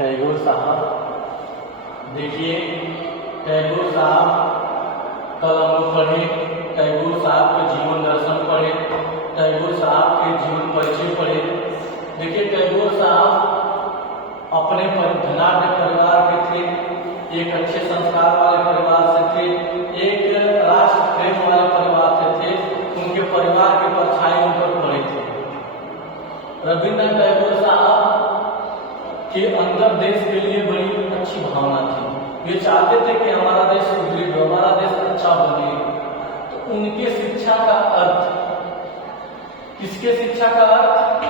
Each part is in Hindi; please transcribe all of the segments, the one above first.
टैगोर साहब, देखिए टैगोर साहब कल हम लोग पढ़े, टैगोर साहब के जीवन दर्शन पढ़े, टैगोर साहब के जीवन परिचय पढ़े। देखिए टैगोर साहब अपने धनाढ्य परिवार के थे, एक अच्छे संस्कार वाले परिवार से थे, एक राष्ट्र प्रेम वाले परिवार से थे। उनके परिवार की परछाई उन पर पड़ी थी। रविन्द्रनाथ टैगोर साहब के अंदर देश के लिए बड़ी अच्छी भावना थी। वे चाहते थे कि हमारा देश सुदृढ़ हो, हमारा देश अच्छा बने। तो उनके शिक्षा का अर्थ, किसके शिक्षा का अर्थ?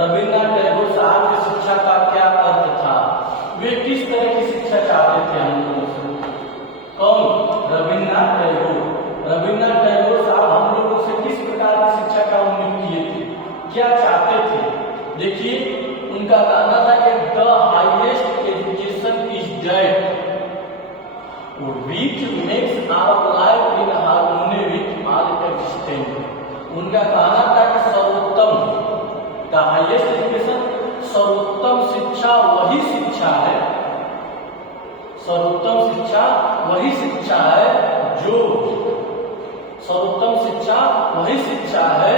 रविन्द्रनाथ टैगोर साहब की शिक्षा का क्या अर्थ था? वे किस तरह की शिक्षा चाहते थे हम लोगों से? कौन? रविन्द्रनाथ टैगोर। रविन्द्रनाथ टैगोर साहब हम लोगों से किस प्रकार की शिक्षा का उम्मीद किए थे, क्या चाहते थे? देखिए उनका कहना था कि the highest education is that which makes our life in harmony with all existence। उनका कहना था कि सर्वोत्तम, द हाईएस्ट एजुकेशन, सर्वोत्तम शिक्षा वही शिक्षा है, सर्वोत्तम शिक्षा वही शिक्षा है जो, सर्वोत्तम शिक्षा वही शिक्षा है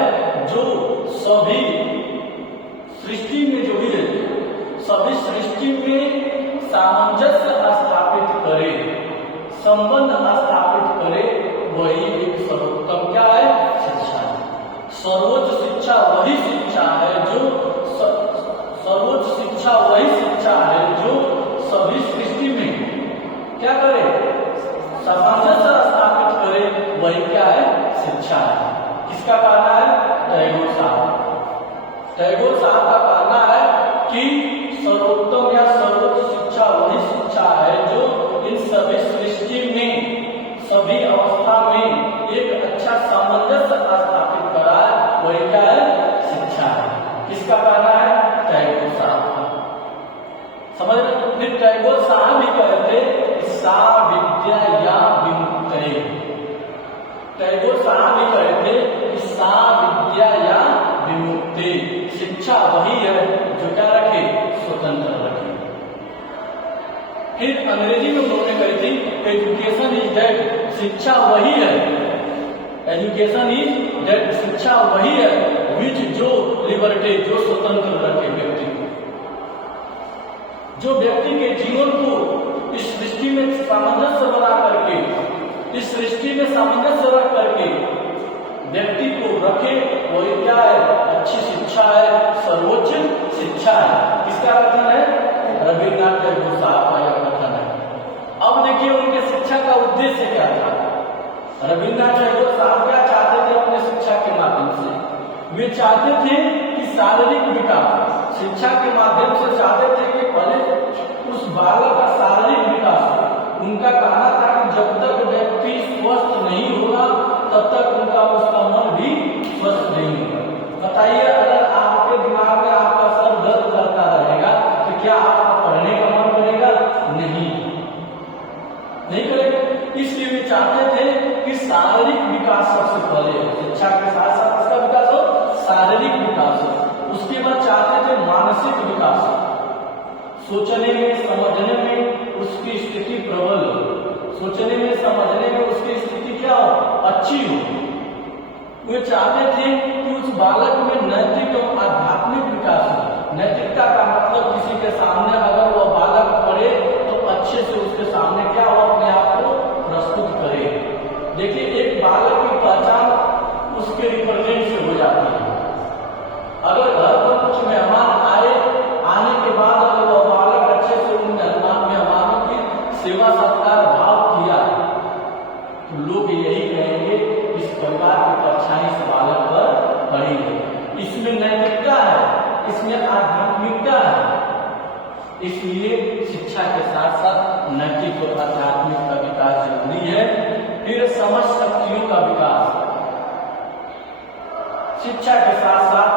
जो सभी सृष्टि में जो भी है, सभी सृष्टि में सामंजस्य स्थापित करे, संबंध स्थापित करे, वही एक सर्वोत्तम क्या है? शिक्षा है। सर्वोच्च शिक्षा वही शिक्षा है जो, सर्वोच्च शिक्षा वही शिक्षा है जो सभी सृष्टि में क्या करे? सामंजस्य स्थापित करे, वही क्या है? शिक्षा है। किसका कहना है? टैगोर साहब। टैगोर साहब का कहना है कि सर्वोत्तम या सर्वोच्च शिक्षा वही शिक्षा है जो इन सभी सृष्टि में, सभी अवस्था में एक अच्छा सामंजस्य स्थापित कराए, वही क्या है? शिक्षा है। किसका कहना है? टैगोर साहब का। समझ रहे? फिर टैगोर साहब ही कहते सा विद्या या विमुक्तये। टैगोर साहब ही कहते सा विद्या या विमुक्ति। शिक्षा वही है जो क्या रखे? स्वतंत्र रखे। फिर अंग्रेजी में उन्होंने कही थी एजुकेशन इज दैट, शिक्षा वही है, एजुकेशन इज दैट, शिक्षा वही है विच जो लिबर्टी, जो स्वतंत्र रखे व्यक्ति को, जो व्यक्ति के जीवन को इस सृष्टि में सामंजस्य बना करके, इस सृष्टि में सामंजस्य रख करके व्यक्ति को रखे, वही क्या है? अच्छी शिक्षा है, सर्वोच्च शिक्षा है। किसका कथन है? रविन्द्रनाथ टैगोर साहब का यह कथन है। अब देखिए उनके शिक्षा का उद्देश्य क्या था? रविन्द्रनाथ टैगोर साहब क्या चाहते थे अपने शिक्षा के माध्यम से? वे चाहते थे कि शारीरिक विकास, शिक्षा के माध्यम से चाहते थे कि पहले उस बालक का शारीरिक विकास। उनका कहना था कि जब तक व्यक्ति स्वस्थ नहीं होगा तब तक उसका मन भी स्वस्थ नहीं होगा। बताइए अगर आपके दिमाग में आपका सर दर्द करता रहेगा तो क्या आपका पढ़ने का मन करेगा? नहीं करेगा। इसलिए वे चाहते थे कि शारीरिक विकास सबसे पहले, शिक्षा के साथ साथ इसका विकास हो, शारीरिक विकास हो। उसके बाद चाहते थे मानसिक विकास, सोचने में समझने में उसकी स्थिति प्रबल हो, सोचने में समझने में उसकी स्थिति क्या हो? अच्छी हो। वे चाहते थे कि उस बालक में नैतिक और आध्यात्मिक विकास हो। नैतिकता का मतलब किसी के सामने अगर वह बालक पढ़े तो अच्छे से उसके सामने क्या हो? अपने आप को प्रस्तुत करे। देखिए एक बालक की पहचान उसके रिप्रेजेंट से हो जाती है। अगर घर पर कुछ मेहमान आए, आने के बाद अगर वह बालक अच्छे से उन मेहमानों की सेवा सत्कार भाव किया तो लोग यही कहेंगे इस परिवार की परछाई इस बालक पर पड़ी है। इसमें नैतिकता है, इसमें आध्यात्मिकता है। इसलिए शिक्षा के साथ साथ नैतिक और आध्यात्मिक का विकास जरूरी है। फिर समझ शक्तियों का विकास, शिक्षा के साथ साथ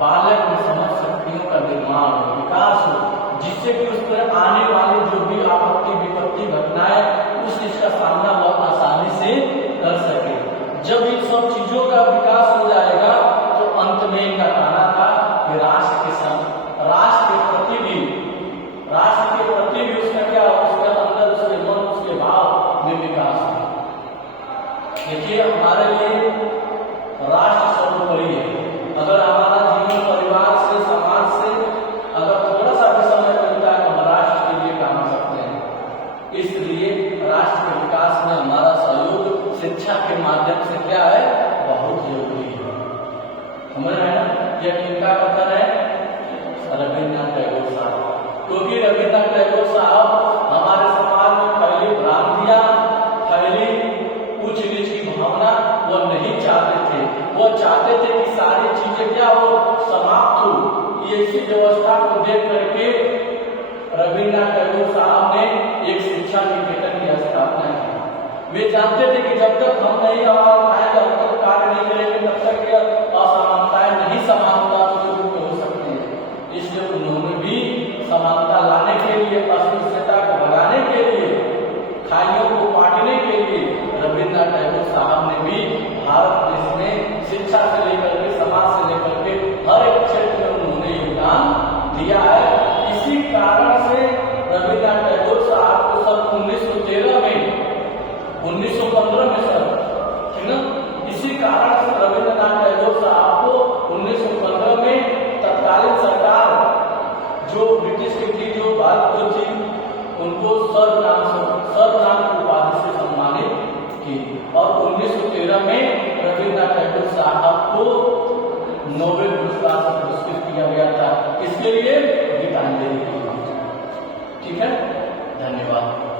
बालक में समझ शक्तियों का निर्माण हो, विकास हो, जिससे कि उस पर आने वाले जो भी आपत्ति विपत्ति घटनाएं उस चीज का सामना वह आसानी से कर सके। जब इन सब चीजों का विकास हो जाएगा तो अंत में इनका कहना था कि राष्ट्र के प्रति भी क्योंकि रविन्द्रनाथ टैगोर साहब हमारे समाज में फैली भ्रांतियां, फैली ऊंच नीच की भावना वो नहीं चाहते थे। वो चाहते थे कि सारी चीजें क्या हो, समाप्त हो। ये इसी व्यवस्था को देख करके रविन्द्रनाथ टैगोर साहब ने एक शिक्षा निकेतन की स्थापना की। वे जानते थे कि जब तक हम नहीं आवाज उठाएंगे, जब तक कार्य नहीं करेंगे, तब तक यह असमानताएं नहीं समानता तो दूर हो सकती है। इसलिए उन्होंने भी समानता लाने के लिए, अस्पृश्यता को भगाने के लिए, खाइयों को बांटने के लिए रविन्द्रनाथ टैगोर साहब ने भी भारत देश में शिक्षा से लेकर के, समाज से लेकर के हर एक क्षेत्र में उन्होंने योगदान दिया है। इसी कारण से रविन्द्रनाथ टैगोर साहब को सन 1913 में, 1915 में सर, है ना, इसी कारण से रविन्द्रनाथ टैगोर साहब को 1915 में तत्कालीन सरकार जो ब्रिटिश की थी, जो भारत जो थी, उनको सर नाम की उपाधि से सम्मानित की। और 1913 में रविन्द्रनाथ टैगोर साहब को नोबेल पुरस्कार से पुरस्कृत किया गया था। इसके लिए गीतांजलि की। ठीक है, धन्यवाद।